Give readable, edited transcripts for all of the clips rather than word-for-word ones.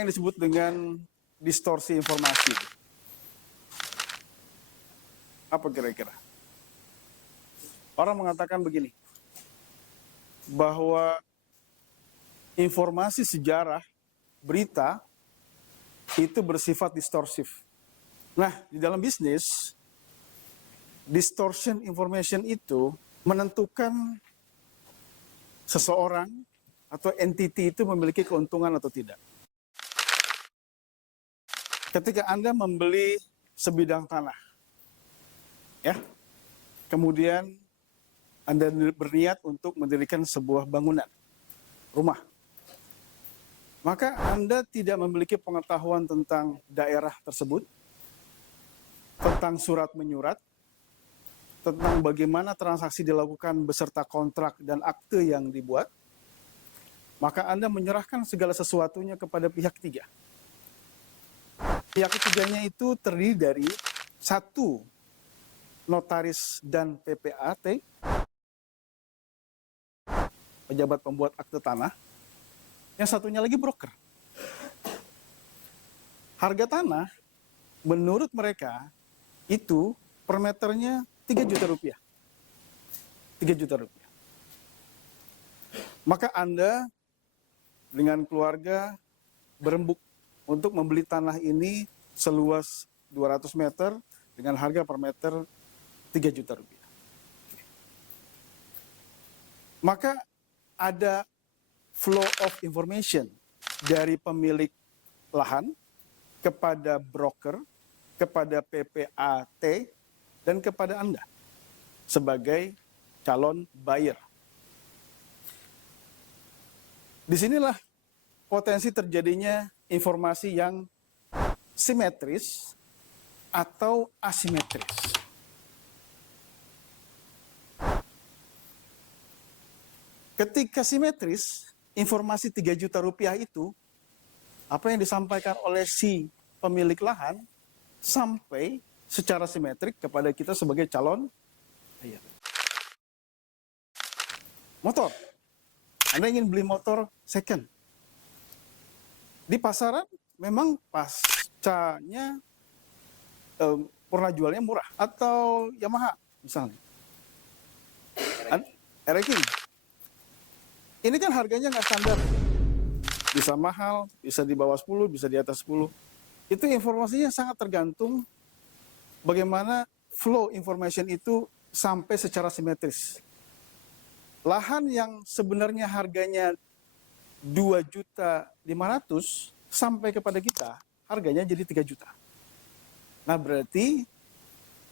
apa yang disebut dengan distorsi informasi? Apa kira-kira? Orang mengatakan begini, bahwa informasi sejarah, berita, itu bersifat distorsif. Nah, di dalam bisnis, distortion information itu menentukan seseorang atau entity itu memiliki keuntungan atau tidak. Ketika Anda membeli sebidang tanah, ya, kemudian Anda berniat untuk mendirikan sebuah bangunan, rumah, maka Anda tidak memiliki pengetahuan tentang daerah tersebut, tentang surat menyurat, tentang bagaimana transaksi dilakukan beserta kontrak dan akte yang dibuat, maka Anda menyerahkan segala sesuatunya kepada pihak ketiga. Pihak ketiganya itu terdiri dari satu, notaris dan PPAT, pejabat pembuat akte tanah, yang satunya lagi broker. Harga tanah menurut mereka itu per meternya 3 juta rupiah. 3 juta rupiah. Maka Anda dengan keluarga berembuk untuk membeli tanah ini seluas 200 meter dengan harga per meter 3 juta rupiah. Maka ada flow of information dari pemilik lahan kepada broker, kepada PPAT, dan kepada Anda sebagai calon buyer. Disinilah potensi terjadinya informasi yang simetris atau asimetris. Ketika simetris, informasi 3 juta rupiah itu, apa yang disampaikan oleh si pemilik lahan, sampai secara simetrik kepada kita sebagai calon buyer. Motor. Anda ingin beli motor second. Di pasaran memang pascanya pernah jualnya murah. Atau Yamaha misalnya. Ereking. Ini kan harganya nggak standar. Bisa mahal, bisa di bawah 10, bisa di atas 10. Itu informasinya sangat tergantung bagaimana flow information itu sampai secara simetris. Lahan yang sebenarnya harganya 2.500.000 sampai kepada kita, harganya jadi 3 juta. Nah, berarti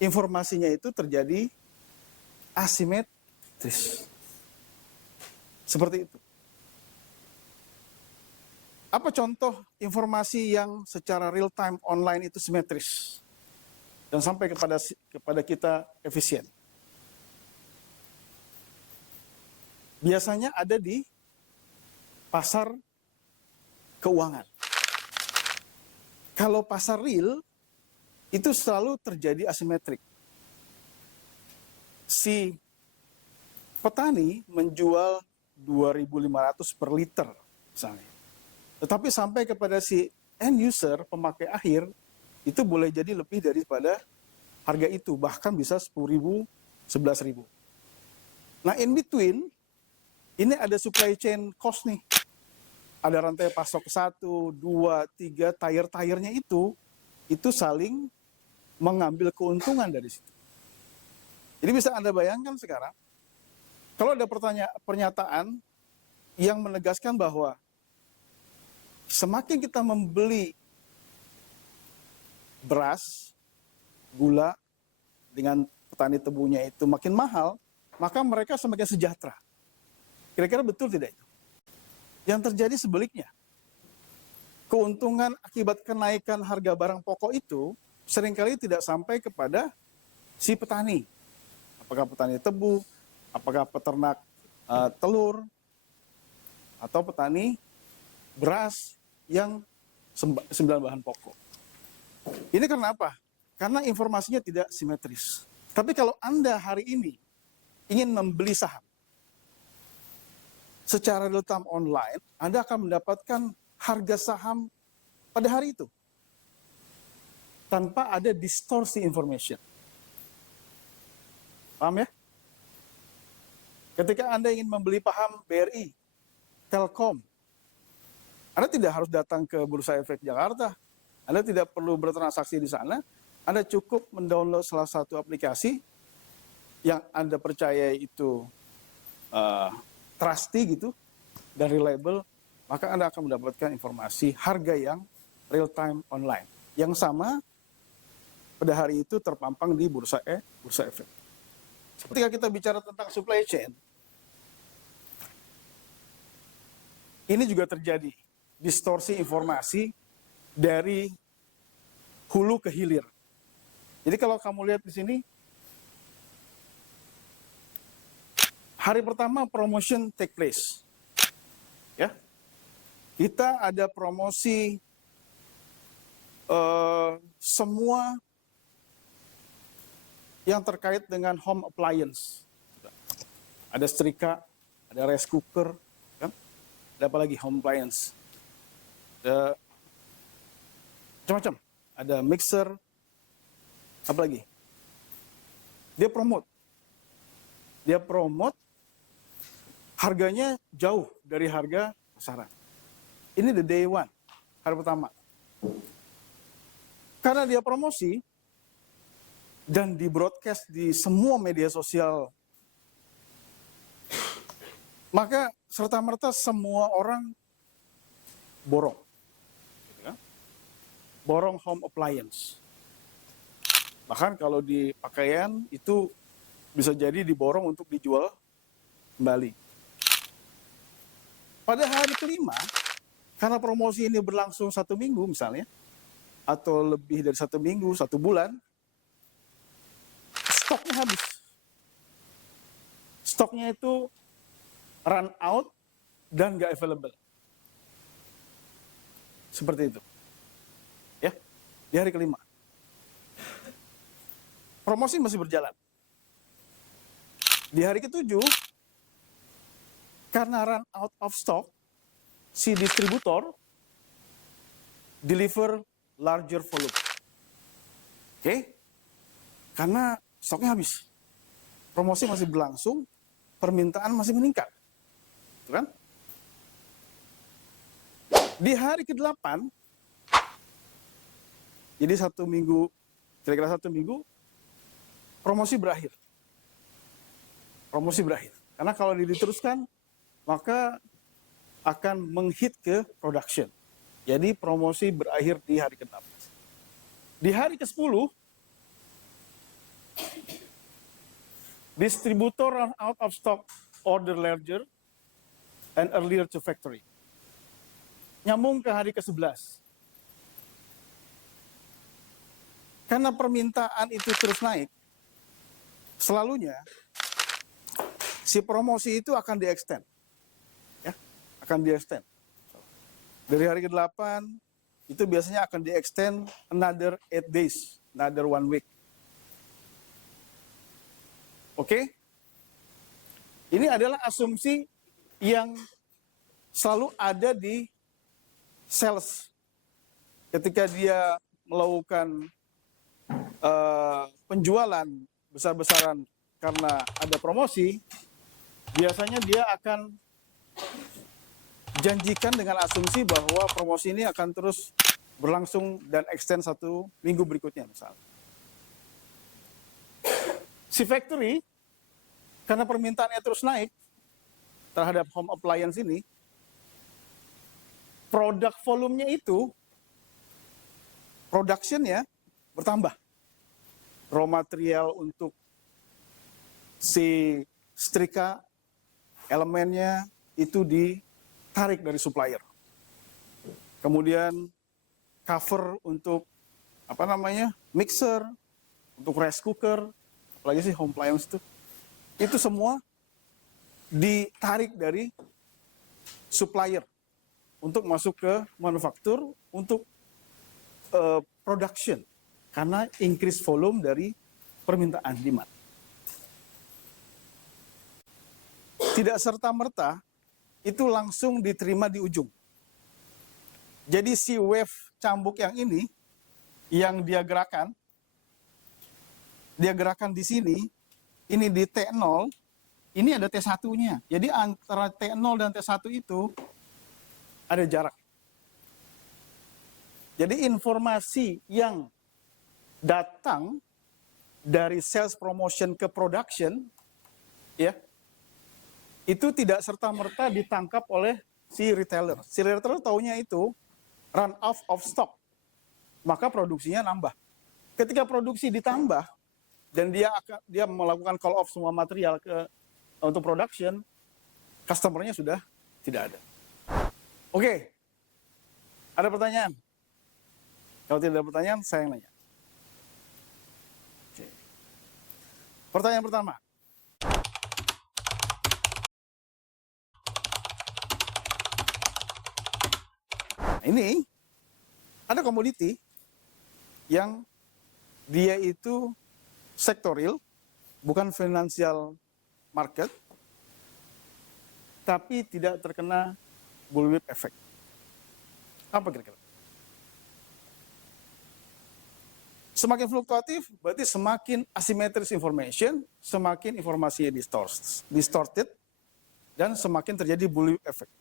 informasinya itu terjadi asimetris. Seperti itu. Apa contoh informasi yang secara real time online itu simetris dan sampai kepada kita efisien? Biasanya ada di pasar keuangan. Kalau pasar real, itu selalu terjadi asimetrik. Si petani menjual 2.500 per liter, misalnya. Tetapi sampai kepada si end user, pemakai akhir, itu boleh jadi lebih daripada harga itu, bahkan bisa 10.000, 11.000. Nah, in between, ini ada supply chain cost nih. Ada rantai pasok 1, 2, 3, tire-tirenya itu saling mengambil keuntungan dari situ. Jadi bisa Anda bayangkan sekarang, kalau ada pernyataan yang menegaskan bahwa semakin kita membeli beras, gula dengan petani tebunya itu makin mahal, maka mereka semakin sejahtera. Kira-kira betul tidak itu? Yang terjadi sebaliknya. Keuntungan akibat kenaikan harga barang pokok itu seringkali tidak sampai kepada si petani. Apakah petani tebu, apakah peternak telur, atau petani beras yang 9 bahan pokok. Ini karena apa? Karena informasinya tidak simetris. Tapi kalau Anda hari ini ingin membeli saham secara real time online, Anda akan mendapatkan harga saham pada hari itu, tanpa ada distorsi information. Paham ya? Ketika Anda ingin membeli paham BRI, Telkom, Anda tidak harus datang ke Bursa Efek Jakarta. Anda tidak perlu bertransaksi di sana. Anda cukup mendownload salah satu aplikasi yang Anda percaya itu trusty gitu dan reliable, maka Anda akan mendapatkan informasi harga yang real time online. Yang sama pada hari itu terpampang di Bursa Efek. Ketika kita bicara tentang supply chain, ini juga terjadi distorsi informasi dari hulu ke hilir. Jadi kalau kamu lihat di sini, hari pertama promotion take place. Ya. Kita ada promosi semua yang terkait dengan home appliance. Ada setrika, ada rice cooker, kan? Ada apa lagi home appliance? Ada macam-macam. Ada mixer, apa lagi? Dia promote harganya jauh dari harga pasaran. Ini the day one, hari pertama. Karena dia promosi dan di broadcast di semua media sosial, maka serta-merta semua orang borong. Borong home appliance. Bahkan kalau di pakaian itu bisa jadi diborong untuk dijual kembali. Pada hari kelima, karena promosi ini berlangsung 1 minggu misalnya, atau lebih dari 1 minggu, 1 bulan, stoknya habis. Stoknya itu run out dan nggak available. Seperti itu. Ya, di hari kelima. Promosi masih berjalan. Di hari ketujuh, karena run out of stock, si distributor deliver larger volume. Oke? Karena stoknya habis. Promosi masih berlangsung, permintaan masih meningkat. Kan? Di hari ke-8, jadi 1 minggu, kira-kira 1 minggu, promosi berakhir. Promosi berakhir. Karena kalau diteruskan, maka akan menghit ke production. Jadi promosi berakhir di hari ke-8. Di hari ke-10, distributor run out of stock, order larger and earlier to factory. Nyambung ke hari ke-11. Karena permintaan itu terus naik, selalunya si promosi itu akan di-extend. Ya, akan di-extend. Dari hari ke-8, itu biasanya akan di-extend another 8 days, another 1 week. Oke? Ini adalah asumsi yang selalu ada di sales. Ketika dia melakukan penjualan besar-besaran karena ada promosi, biasanya dia akan janjikan dengan asumsi bahwa promosi ini akan terus berlangsung dan extend 1 minggu berikutnya misalnya. Si factory, karena permintaannya terus naik terhadap home appliance ini, produk volumenya itu, production-nya bertambah. Raw material untuk si setrika, elemennya itu ditarik dari supplier. Kemudian cover untuk mixer, untuk rice cooker, apalagi sih home appliance itu semua ditarik dari supplier untuk masuk ke manufaktur untuk production karena increase volume dari permintaan demand. Tidak serta-merta itu langsung diterima di ujung. Jadi si wave cambuk yang ini, yang dia gerakan di sini, ini di T0, ini ada T1-nya. Jadi antara T0 dan T1 itu ada jarak. Jadi informasi yang datang dari sales promotion ke production, ya, itu tidak serta-merta ditangkap oleh si retailer. Si retailer taunya itu run off of stock, maka produksinya nambah. Ketika produksi ditambah dan dia melakukan call off semua material untuk production, customer-nya sudah tidak ada. Oke, ada pertanyaan? Kalau tidak ada pertanyaan, saya yang nanya. Oke. Pertanyaan pertama. Ini ada komoditi yang dia itu sektoril, bukan financial market, tapi tidak terkena bullwhip effect. Apa kira-kira? Semakin fluktuatif, berarti semakin asymmetric information, semakin informasinya distorted, dan semakin terjadi bullwhip effect.